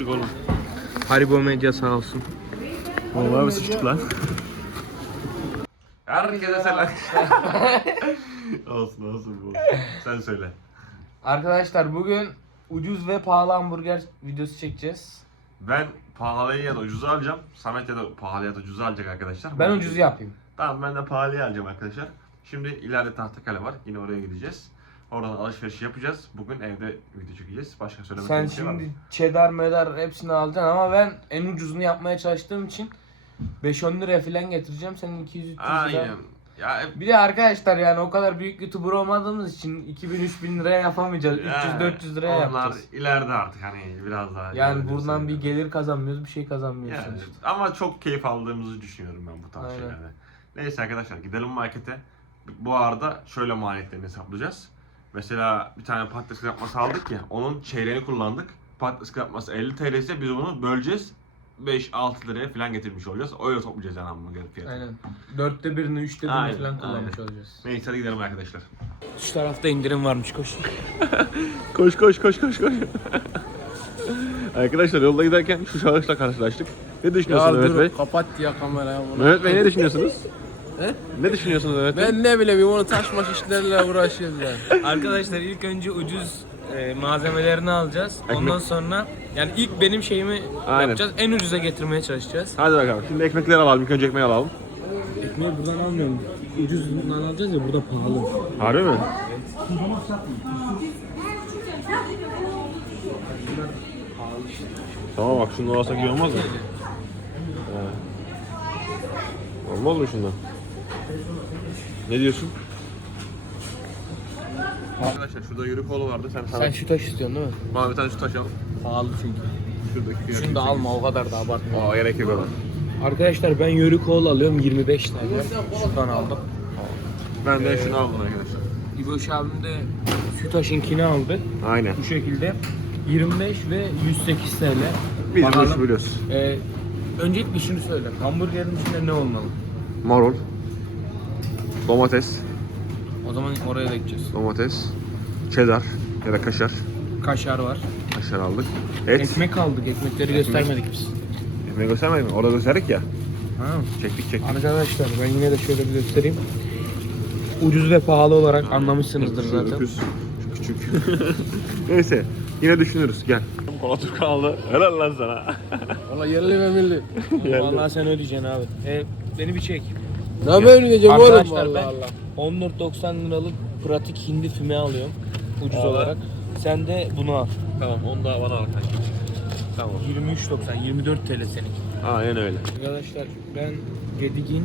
sıçtık oğlum. Haribo Medya sağ olsun. Vallahi bir sıçtık lan. Herkese selam. olsun olsun bu. Sen söyle. Arkadaşlar bugün ucuz ve pahalı hamburger videosu çekeceğiz. Ben pahalıya ya da ucuzu alacağım. Samet ya da pahalı ya da ucuzu alacak arkadaşlar. Ben ucuzu yapayım. Tamam ben de pahalıya alacağım arkadaşlar. Şimdi ileride Tahtakale var. Yine oraya gideceğiz. Oradan alışveriş yapacağız. Bugün evde video çekeceğiz. Başka söylemek Sen şey var mı? şimdi cheddar medar hepsini alacaksın ama ben en ucuzunu yapmaya çalıştığım için 5-10 liraya falan getireceğim. Senin 200-300 lira. Aynen. Ya hep Bir de arkadaşlar yani o kadar büyük YouTuber olmadığımız için 2000-3000 liraya yapamayacağız. Yani 300-400 liraya onlar yapacağız. ileride artık hani biraz daha. Yani ileride buradan bir sayılır. gelir kazanmıyoruz, bir şey kazanmıyoruz. yani, sonuçta. ama çok keyif aldığımızı düşünüyorum ben bu tarz Aynen. şeylerde. Neyse arkadaşlar gidelim markete. Bu arada şöyle maliyetlerini hesaplayacağız. Mesela bir tane patates kızartması aldık ya onun çeyreğini kullandık. Patates kızartması 50 TL ise biz onu böleceğiz. 5-6 liraya falan getirmiş olacağız. Öyle toplayacağız yani hamburger fiyatını. Aynen. Dörtte birini, üçte birini Aynen, falan kullanmış aynen. olacağız. Neyse hadi gidelim arkadaşlar. Şu tarafta indirim varmış koş. Koş koş koş koş koş. arkadaşlar yolda giderken şu şahısla karşılaştık. Ne düşünüyorsunuz Mehmet Bey? kapat ya kamerayı bunu. Mehmet Bey ne düşünüyorsunuz? He? Ne düşünüyorsunuz Bey? Ben ne bileyim onu taşmak işlerle uğraşıyoruz yani. Arkadaşlar ilk önce ucuz e, malzemelerini alacağız. Ondan sonra yani ilk benim şeyimi Aynen. yapacağız. En ucuza getirmeye çalışacağız. Hadi bakalım. Şimdi ekmekleri alalım. İlk önce ekmeği alalım. Ekmeği buradan almıyorum. Ucuzundan alacağız ya burada pahalı. Harbi mi? Tamam bak şundan alsak iyi olmaz mı? Olmaz mı şundan? Ne diyorsun? Arkadaşlar şurada yürü kolu vardı. Sen, sana Sen şu taş istiyorsun değil mi? bana bir tane şu taş al. Pahalı çünkü. Şuradaki Şunu da alma o kadar da abartma. Aa gerek yok ona. Arkadaşlar ben yörük oğul alıyorum 25 TL. Şuradan aldım. Ben de şunu aldım arkadaşlar. İboş abim de Sütaş'ınkini aldı. Aynen. Bu şekilde 25 ve 108 TL. Biz Bakalım. biliyoruz. Ee, öncelikle şunu söyle. Hamburgerin içinde ne olmalı? Marul. Domates. O zaman oraya da gideceğiz. Domates. Cheddar ya da kaşar. Kaşar var. Kaşar aldık. Et. Ekmek aldık. Ekmekleri göstermedik biz. Ekmeği göstermedim mi? Orada gösterdik ya. Ha. Çektik çektik. Arkadaşlar ben yine de şöyle bir göstereyim. Ucuz ve pahalı olarak anlamışsınızdır Şu zaten. öküz, şu küçük. Neyse yine düşünürüz gel. Kola Türk aldı. Helal lan sana. Valla yerli ve milli. Vallahi sen ödeyeceksin abi. E, beni bir çek. Ne böyle diyeceğim oğlum Arkadaşlar valla ben Allah. 14.90 liralık pratik hindi füme alıyorum. Ucuz olarak. Sen de bunu al. tamam onu da bana al kanka. Tamam. 23.90 24 TL seninki. Aynen öyle. Arkadaşlar ben Gedigin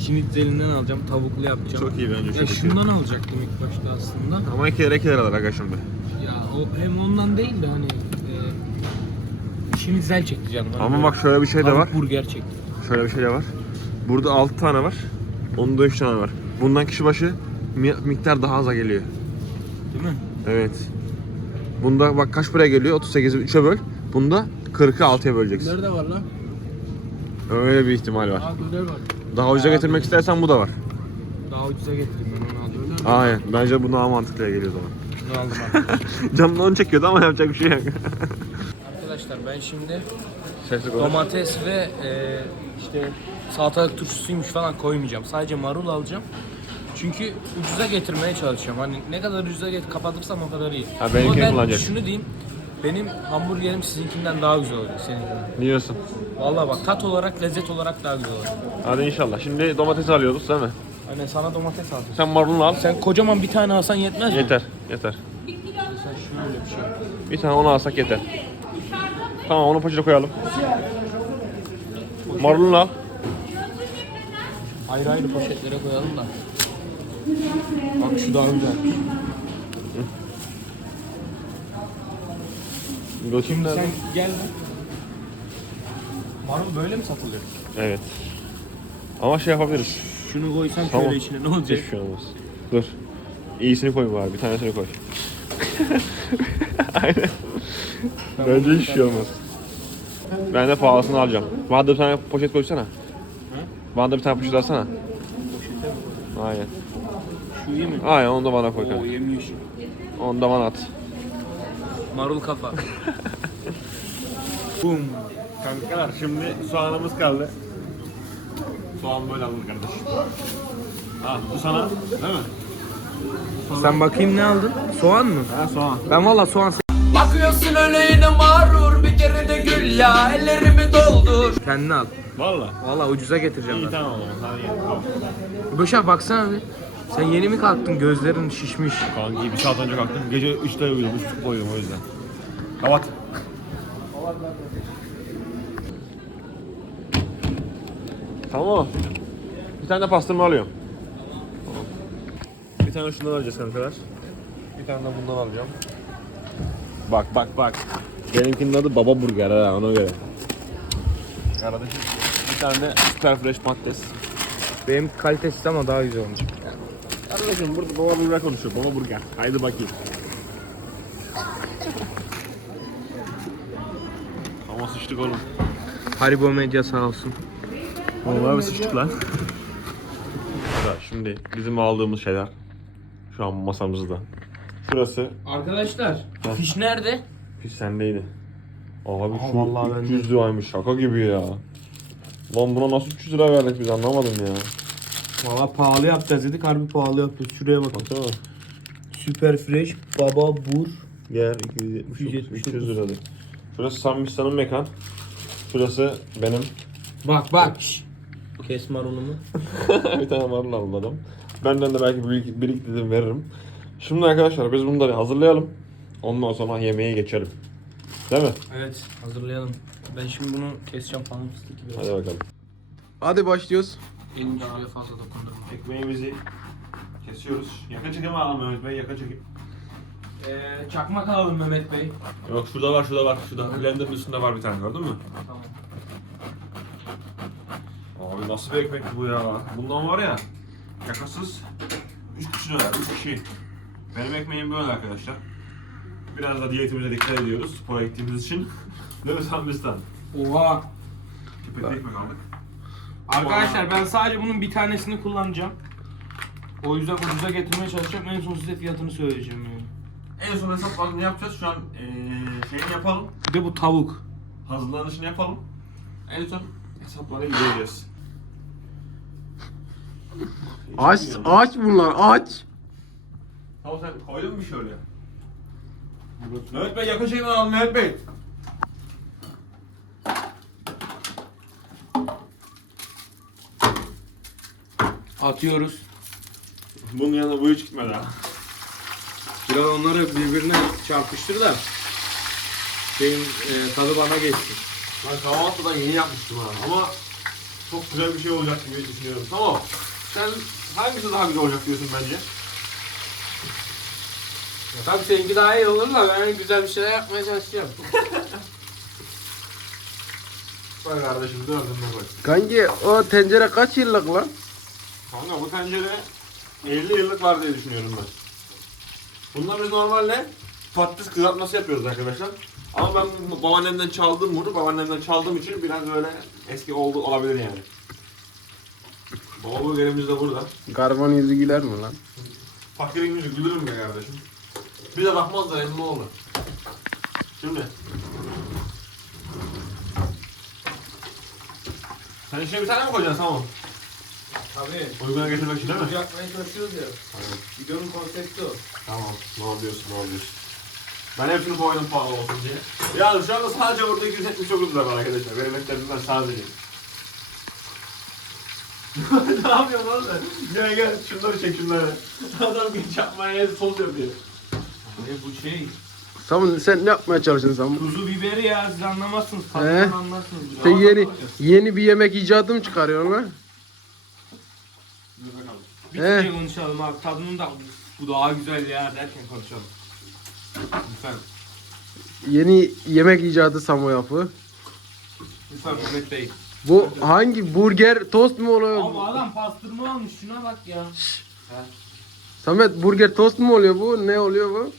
şinitzelinden alacağım. Tavuklu yapacağım. Çok iyi bence Ya çok iyi. şundan alacaktım ilk başta aslında. Ama iki lira lira aga şimdi. Ya o hem ondan değil de hani e, şinitzel çekti canım. Hani Ama böyle bak şöyle bir şey de var. burger çekti. Şöyle bir şey de var. Burada 6 tane var. Onda 3 tane var. Bundan kişi başı mi- miktar daha aza geliyor. Değil mi? Evet. Bunda bak kaç paraya geliyor? 38'i 3'e böl. Bunda 40'ı 6'ya böleceksin. Nerede var lan? Öyle bir ihtimal var. Aa var. Daha ucuza getirmek istersen bu da var. Daha ucuza getirdim ben onu mi? Aynen. Bence bu daha mantıklıya geliyor o zaman. Bunu aldım abi. Canım onu çekiyordu ama yapacak bir şey yok. Arkadaşlar ben şimdi Sesli konuş. domates ve e, işte salatalık turşusuymuş falan koymayacağım. Sadece marul alacağım. Çünkü ucuza getirmeye çalışıyorum. Hani ne kadar ucuza get kapatırsam o kadar iyi. Ha, benimkini Ama ben kullanacaksın. şunu diyeyim. Benim hamburgerim sizinkinden daha güzel oluyor seninkinden. Diyorsun. Vallahi bak tat olarak lezzet olarak daha güzel oluyor. Hadi inşallah. Şimdi domates alıyoruz değil mi? Hani sana domates aldım. Sen marulunu al. Sen kocaman bir tane alsan yetmez mi? Yeter. Yeter. Sen şöyle bir şey. Bir tane onu alsak yeter. Tamam onu poşete koyalım. Marulunu al. Ayrı ayrı poşetlere koyalım da. Bak şu daha güzel. Şimdi Sen gel lan. Marul böyle mi satılıyor? Evet. Ama şey yapabiliriz. Şunu koysam Tamam. şöyle içine ne olacak? Hiçbir şey olmaz. Dur. İyisini koy bari. Bir tanesini koy. Aynen. Bence hiçbir şey olmaz. Ben de pahalısını alacağım. Bana da bir tane poşet koysana. Bana da bir tane poşet alsana. Aynen. Şu iyi mi? Aynen onu da bana koy. Oo kanka. yemyeşil. Onu da bana at. Marul kafa. Bum. Kankalar şimdi soğanımız kaldı. Soğan böyle alınır kardeş. Ha bu sana değil mi? Sen bakayım ne aldın? Soğan mı? Ha soğan. Ben valla soğan Bakıyorsun öyle yine mağrur bir kere de ya ellerimi doldur kendini al. Valla. Valla ucuza getireceğim İyi ben. tamam o zaman. Sana yedim. Tamam. Başak baksana bir. Sen yeni mi kalktın? Gözlerin şişmiş. Kanki bir saat önce kalktım. Gece 3'te uyudum. 3.30'da uyudum o yüzden. Kapat. Tamam. Bir tane de pastırma alıyorum. Bir tane şundan alacağız kankalar. Bir tane de bundan alacağım. Bak bak bak. Benimkinin adı Baba Burger ha ona göre. Kardeşim bir tane de super fresh patates. Benim kalitesiz ama daha güzel olmuş. Kardeşim burada Baba Burger konuşuyor. Baba Burger. Haydi bakayım. Ama sıçtık oğlum. Haribo Medya sağ olsun. Vallahi bir sıçtık lan. Şimdi bizim aldığımız şeyler şu an masamızda. Şurası Arkadaşlar, fiş nerede? pis sendeydi. Abi Aa, şu vallahi bende. 300 liraymış şaka gibi ya. Lan buna nasıl 300 lira verdik biz anlamadım ya. Valla pahalı yapacağız dedik, harbi pahalı yapıyoruz. Şuraya bakın. Baksana. Süper fresh, baba bur. Gel 279 279. 300 liradı. Şurası Samistan'ın mekan. Şurası benim. Bak bak. Kes marulumu. bir tane marul aldı adam. Benden de belki birik, biriktirdim veririm. Şimdi arkadaşlar biz bunları hazırlayalım. Ondan sonra yemeğe geçelim. Değil mi? Evet, hazırlayalım. Ben şimdi bunu keseceğim falan fıstık gibi. Hadi bakalım. Hadi başlıyoruz. Elim şuraya fazla dokundurma. Ekmeğimizi kesiyoruz. Yakın çekim alalım Mehmet Bey, yakın çekim. Ee, çakmak alalım Mehmet Bey. Yok şurada var, şurada var. Şurada blenderın üstünde var bir tane gördün mü? Tamam. Abi nasıl bir ekmek bu ya? Bundan var ya, yakasız 3 kişi döner, 3 kişi. Benim ekmeğim böyle arkadaşlar. Biraz da diyetimize dikkat ediyoruz spora gittiğimiz için. Değil mi Sambistan? Oha. Tepede ekmek aldık. Arkadaşlar ben sadece bunun bir tanesini kullanacağım. O yüzden ucuza getirmeye çalışacağım. En son size fiyatını söyleyeceğim yani. En son hesaplarını yapacağız. Şu an ee, şeyini yapalım. Bir de bu tavuk. Hazırlanışını yapalım. En son hesaplara gideceğiz. Aç, aç bunlar, aç. Tamam sen koydun mu şöyle? Mehmet Bey yakın çekim alalım Mehmet Bey. Atıyoruz. Bunun yanında bu hiç gitmedi ha. Biraz onları birbirine çarpıştır da şeyin e, tadı bana geçsin. Ben kahvaltıdan yeni yapmıştım ha ama çok güzel bir şey olacak gibi düşünüyorum. Tamam. Sen hangisi daha güzel olacak diyorsun bence? Ya tabii seninki daha iyi olur da ben güzel bir şeyler yapmaya çalışacağım. Bak kardeşim dördünde koy. Kanki o tencere kaç yıllık lan? Kanka bu tencere 50 yıllık var diye düşünüyorum ben. Bunlar biz normalde patates kızartması yapıyoruz arkadaşlar. Ama ben bu babaannemden çaldım bunu. Babaannemden çaldığım için biraz böyle eski oldu olabilir yani. Baba burgerimiz de burada. Gariban yüzü güler mi lan? Fakirin yüzü gülürüm be kardeşim. Bir de bakmazlar emin olur. Şimdi. Sen içine bir tane mi koyacaksın tamam? Tabii. Uyguna getirmek için değil mi? Yapmaya çalışıyoruz ya. Videonun konsepti o. Tamam, doğru diyorsun, doğru diyorsun. Ben hepsini koydum pahalı olsun diye. Yani şu anda sadece burada 279 lira var arkadaşlar. Benim eklerimden sadece. ne yapıyorsun sen? Gel gel, şunları çek şunları. Adam geç yapmaya sos yapıyor. E bu şey Tamam sen ne yapmaya çalışıyorsun sen? tuzu biberi ya siz anlamazsınız. He? Tadından anlarsınız. Sen yeni yeni bir yemek icadı mı çıkarıyorsun lan? Bitince konuşalım abi. Tadının da bu daha güzel ya derken konuşalım. Lütfen. Yeni yemek icadı Samo yapı. Lütfen Mehmet Bey. Bu hangi burger tost mu oluyor? Abi adam pastırma almış şuna bak ya. Samet burger tost mu oluyor bu? Ne oluyor bu?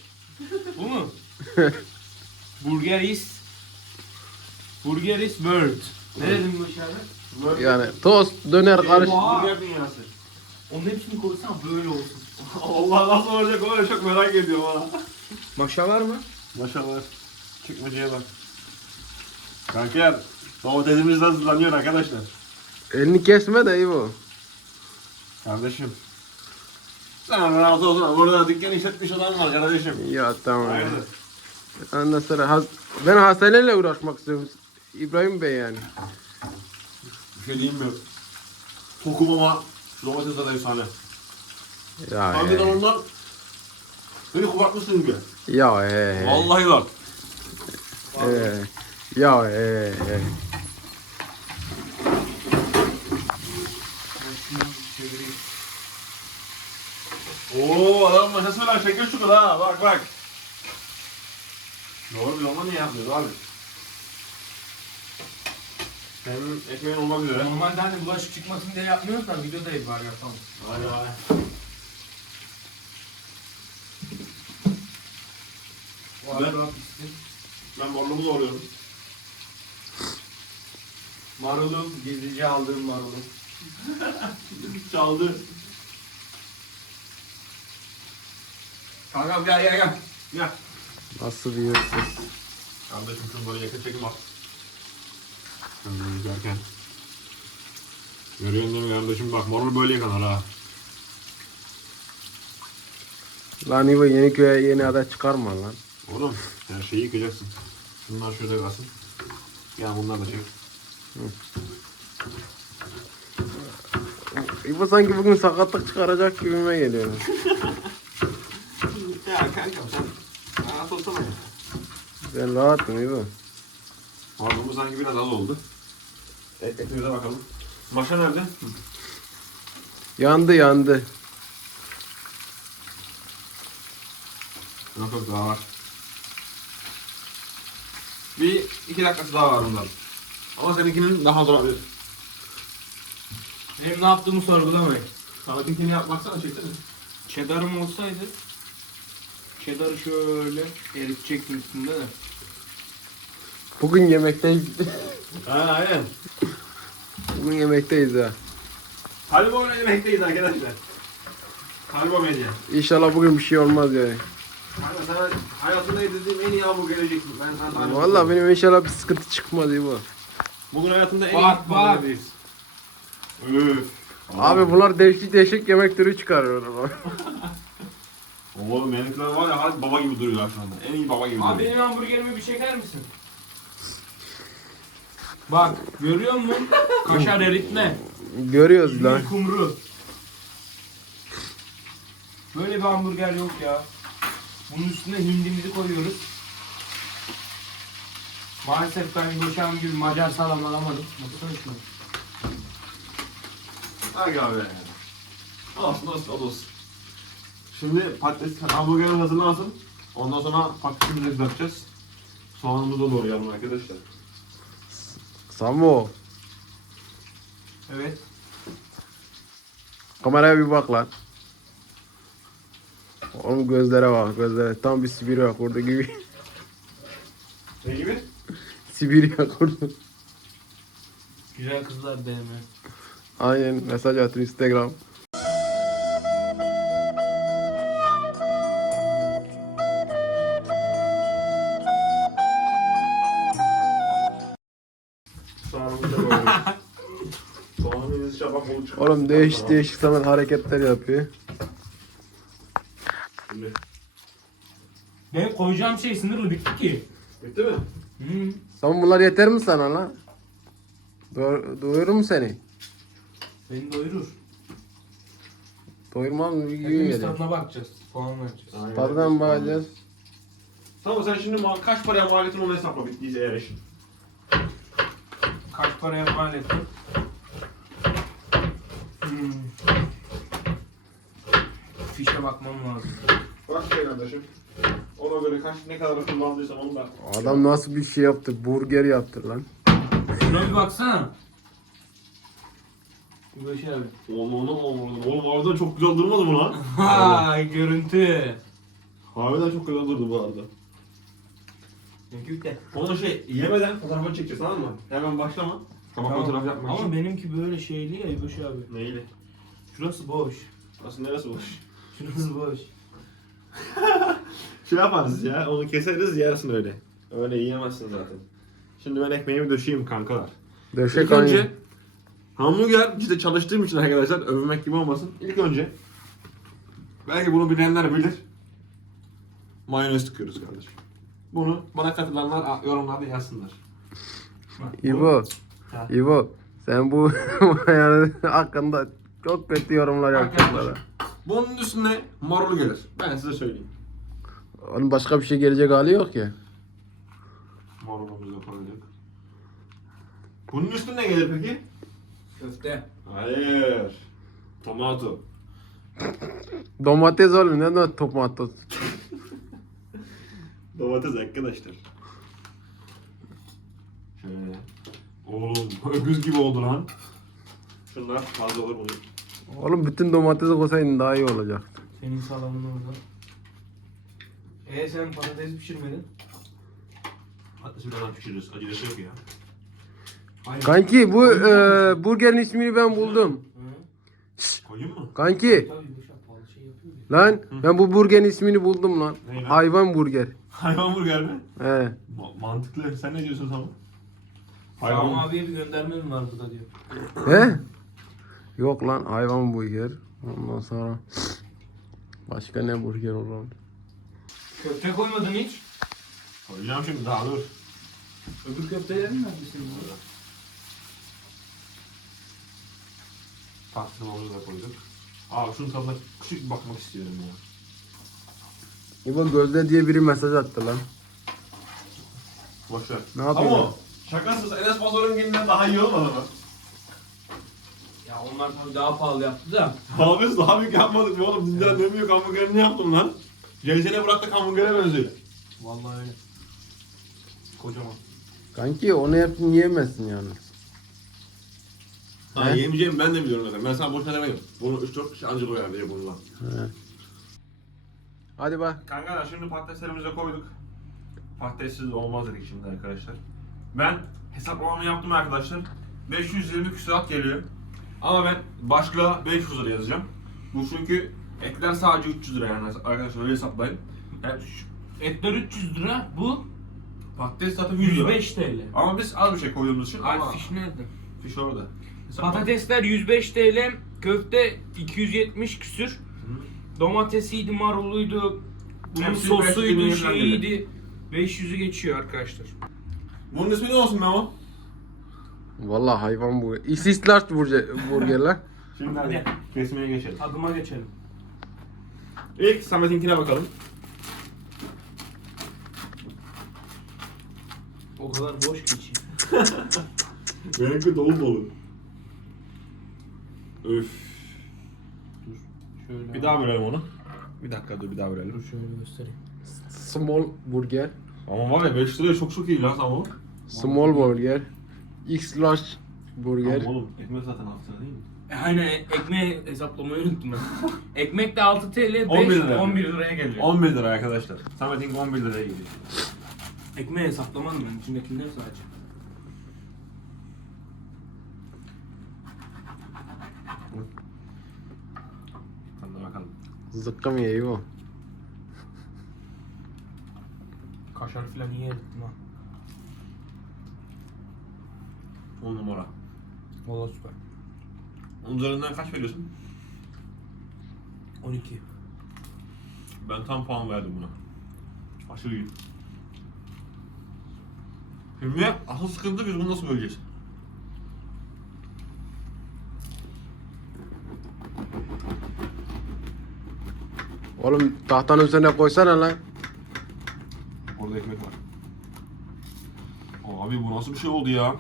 Bu mu? Burger is Burger is world. Ne dedim bu işaret? Yani tost, döner karış. Burger dünyası. Onun hepsini koysana böyle olsun. Allah nasıl olacak o çok merak ediyorum ha. Maşa var mı? Maşallah. Çıkmacıya bak. Kankiler domatesimiz hazırlanıyor arkadaşlar. Elini kesme de İbo. Kardeşim. Sana razı olsun burada dükkan işletmiş adam var kardeşim. Ya tamam. Hayırdır? Ondan sonra has- ben hastaneyle uğraşmak istiyorum. İbrahim Bey yani. Bir şey diyeyim mi? Tokum ama domates de efsane. Ya Harbiden he. ondan beni kopartmışsın gibi. Ya he. Vallahi bak. he. Ya he he. Oo adam başa söyler şeker şukur ha bak bak. Doğru bir zaman niye yapmıyoruz abi? Senin ekmeğin olmak üzere. Normalde hani bulaşık çıkmasın diye yapmıyoruz da videoda var yapalım. Hadi hadi. O rahat gitsin. Ben borlumu doğruyorum. Marulu, gizlice aldığım marulu. Çaldı. Kankam gel gel gel. Gel. Nasıl bir hırsız. Kardeşim şunu böyle yakın çekim. Ben bunu yıkarken. Görüyorsun değil mi kardeşim bak morul böyle yıkanır ha. Lan İbo Yeniköy'e yeni ada çıkarma lan. Oğlum her şeyi yıkacaksın. Şunlar şurada kalsın. Ya bunlar da çek. İbo sanki bugün sakatlık çıkaracak gibime geliyor. Olsana ya. Ben rahatım İbo. Morluğumuz sanki biraz az oldu. Et, etimize bakalım. Maşa nerede? Yandı yandı. Yok yok daha var. Bir iki dakikası daha var bunların. Ama seninkinin daha zor olabilir. Benim ne yaptığımı sorgulamayın. Sağdakini yap baksana çeksene. Cheddar'ım olsaydı Cheddar'ı şöyle eritecektim üstünde de. Bugün yemekteyiz. Ha aynen. Bugün yemekteyiz ha. Haribo ile yemekteyiz arkadaşlar. Haribo Medya. İnşallah bugün bir şey olmaz yani. Kanka sana hayatında yedirdiğim en iyi hamburger geleceksin. Ben sana tarif Vallahi benim inşallah bir sıkıntı çıkmadı İbo. Bugün hayatında en Bak, iyi bak. hamburgerdeyiz. Üf. Abi bunlar değişik değişik yemek türü çıkarıyor. Oğlum benimkiler var ya hadi baba gibi duruyorlar şu anda. En iyi baba gibi Abi duruyor. benim hamburgerimi bir çeker misin? Bak görüyor musun? Kaşar eritme. Görüyoruz lan. Bir kumru. Böyle bir hamburger yok ya. Bunun üstüne hindimizi koyuyoruz. Maalesef ben Gökhan gibi Macar salam alamadım. Baksana şuna. Aga be. Olsun olsun o da olsun. Şimdi patates hamburgerin hazırlansın. Ondan sonra patatesimizi kızartacağız. Soğanımızı da doğrayalım arkadaşlar. Samo. Evet. Kameraya bir bak lan. Oğlum gözlere bak gözlere. Tam bir Sibirya kurdu gibi. Ne gibi? Sibirya kurdu. Güzel kızlar DM. Aynen mesaj atın Instagram. Oğlum değişik değişik Samet hareketler yapıyor. Şimdi. Benim koyacağım şey sınırlı bitti ki. Bitti mi? Hı. Tamam bunlar yeter mi sana lan? Do doyurur mu seni? Beni doyurur. Doyurmaz mı? Bir gibi Hepimiz geliyor. tadına bakacağız. Puan vereceğiz. Aynen. Tadından bakacağız. Tamam sen şimdi ma- kaç paraya maliyetin onu hesapla bittiyse eğer işin. Kaç paraya mal ettim? Hmm. Fişe bakmam lazım. Bak şey kardeşim. Ona göre kaç ne kadar kullandıysam onu da. Adam nasıl bir şey yaptı? Burger yaptı lan. Şuna bir baksana. Bir başı abi. Oğlum oğlum oğlum oğlum harbiden çok güzel durmadı mı lan? Vay görüntü. Harbiden çok güzel durdu bu arada. Çünkü de. Onu şey yemeden fotoğrafını çekeceğiz tamam mı? Hemen başlama. Kabak Tamam. fotoğraf yapmak Ama için. benimki böyle şeyli ya Başı abi. Neyle? Şurası boş. Aslında neresi boş? Şurası boş. Şey yaparız ya onu keseriz yersin öyle. Öyle yiyemezsin zaten. Şimdi ben ekmeğimi döşeyim kankalar. Döşek İlk aynı. önce hamburger işte çalıştığım için arkadaşlar övmek gibi olmasın. İlk önce belki bunu bilenler bilir. Mayonez tıkıyoruz kardeşim. Bunu bana katılanlar a- yorumlarda yazsınlar. Bak, bu- İbo. Ha. İbo. Sen bu yani hakkında çok kötü yorumlar. Arkadaşlar, Bunun üstüne marul gelir. Ben size söyleyeyim. Onun başka bir şey gelecek hali yok ya. Marulumuzu da koyduk. Bunun üstüne ne gelir peki? Köfte. Hayır. Tomato. Domates oğlum ne de tomato. Domates arkadaşlar. Şöyle. Oğlum öküz gibi oldu lan. Şunlar fazla olur bunu. Oğlum bütün domatesi koysaydın daha iyi olacaktı. Senin salamın orada. E sen patates pişirmedin. Patatesi biraz pişiririz. Acelesi yok ya. Hayır. Kanki bu e, burgerin ismini ben buldum. Koyayım mı? Kanki Tabii pahalı şey yapıyor ya. lan ben bu burgerin ismini buldum lan. Ne lan? Hayvan burger. Hayvan burger mi? He. Ma- mantıklı. Sen ne diyorsun Samu? Sami abiye bir gönderme mi var burada diyor. He? Yok lan hayvan burger. Ondan sonra başka ne burger olur? Köfte koymadın hiç. Koyacağım şimdi daha dur. Öbür köftelerin nerede senin orada? Pastırmamızı da koyduk. Aa şunun tadına küçük bir bakmak istiyorum ya. İbo Gözde diye biri mesaj attı lan. Boş ver. Ne yapayım Ama şakasız Enes Batur'un gününden daha iyi olmadı mı? Ya onlar tabii daha pahalı yaptı da. Abi biz daha büyük yapmadık mı oğlum? Dünyanın en büyük hamburgerini yaptım lan. Ceysen'e bıraktık hamburgere benziyor. Vallahi öyle. Kocaman. Kanki onu hepsini yiyemezsin yani. Ha He? yemeyeceğim ben de biliyorum zaten. Ben sana boşuna demedim. Bunu 3-4 kişi anca doyar diye bununla. He. Hadi bak. Kanka şimdi patateslerimizi de koyduk. Patatessiz olmaz dedik şimdi arkadaşlar. Ben hesaplamamı yaptım arkadaşlar. 520 küsurat geliyor. Ama ben başlığa 500 lira yazacağım. Bu çünkü etler sadece 300 lira yani arkadaşlar öyle hesaplayın. Yani Etler 300 lira. Bu patates zaten 100 lira. 105 TL. Ama biz az bir şey koyduğumuz için ama Ay fiş nerede? fiş orada. Hesapla- Patatesler 105 TL, köfte 270 küsür. Domatesiydi, maruluydu, bunun Hepsi sosuydu, 500 'den şeyiydi. 500'ü geçiyor arkadaşlar. Bunun ismi ne olsun Memo? Vallahi hayvan burger. X large burger, lan. Şimdi hadi kesmeye geçelim. Adıma geçelim. İlk Samet'inkine bakalım. O kadar boş geçeyim. Benimki dolu dolu. Öf. Şöyle. Bir daha bölelim onu. Bir dakika dur bir daha Dur bölelim. şöyle göstereyim. Small burger. Ama var ya 5 liraya çok çok iyi lan Samu. Small burger. X large burger. Ama oğlum ekmek zaten hafta değil mi? E, aynen ekmeği hesaplamayı unuttum ben. Ekmek de 6 TL, 5, 11 lira. 11 liraya geliyor. 11 lira arkadaşlar. Samet'in 11 liraya geliyor. Ekmeği hesaplamadım ben, içindekiler sadece. Hadi bakalım. Zıkkım ye İbo. Kaşar falan iyi ettim ha. 10 numara. Valla süper. Onun üzerinden kaç veriyorsun? 12. Ben tam puan verdim buna. Aşırı iyi. Şimdi asıl sıkıntı biz bunu nasıl böleceğiz? Oğlum tahtanın üzerine koysana lan. Orada ekmek var. Abi bu nasıl bir şey oldu ya?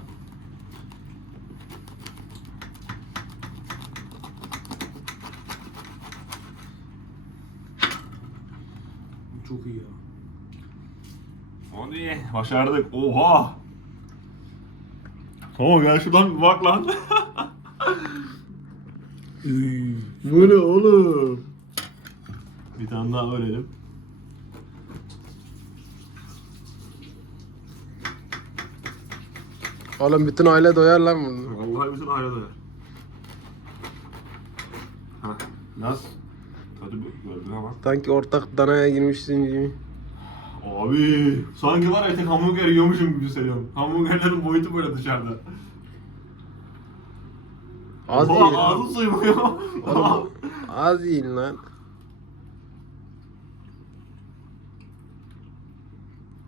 Çok iyi ya. Hadi başardık. Oha! Tamam gel şuradan bir bak lan. Bu ne oğlum? Bir tane daha verelim. Oğlum bütün aile doyar lan bunu. Vallahi bütün ayrı doyar. Ha, Nasıl? Tadı gördün ama. Sanki ortak danaya girmişsin gibi. Abi sanki var ya tek hamburger yiyormuşum gibi hissediyorum. Hamburgerlerin boyutu böyle dışarıda. Az yiyin. ağzı suymuyor. Oğlum, az yiyin lan.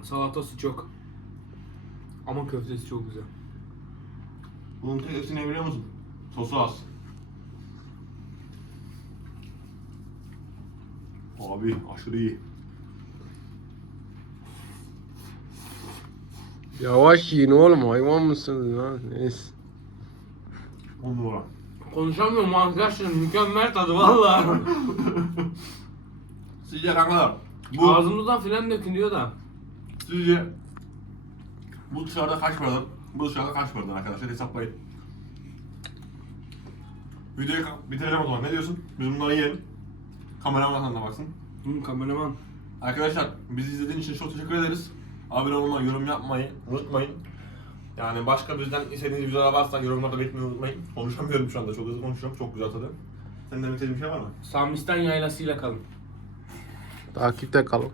Salatası çok. Ama köftesi çok güzel. Bunun tek eksi ne biliyor musun? Sosu az. Abi aşırı iyi. Yavaş yiyin oğlum hayvan mısınız lan? Neyse. On numara. Konuşamıyorum arkadaşlar mükemmel tadı valla. Sizce kankalar bu Ağzımızdan filan dökülüyor da. sizce bu dışarıda kaç paradır? Bu dışarıda kaç paradır arkadaşlar hesaplayın. Videoyu bitireceğim o zaman. Ne diyorsun? Biz bunları yiyelim. Kameraman sana da baksın. Hı, kameraman. Arkadaşlar bizi izlediğiniz için çok teşekkür ederiz. Abone olmayı, yorum yapmayı unutmayın. Yani başka bizden istediğiniz videolar varsa yorumlarda belirtmeyi unutmayın. Konuşamıyorum şu anda. Çok hızlı konuşuyorum. Çok güzel tadı. Senin demek istediğin bir şey var mı? Samistan yaylasıyla kalın. Takipte kalın.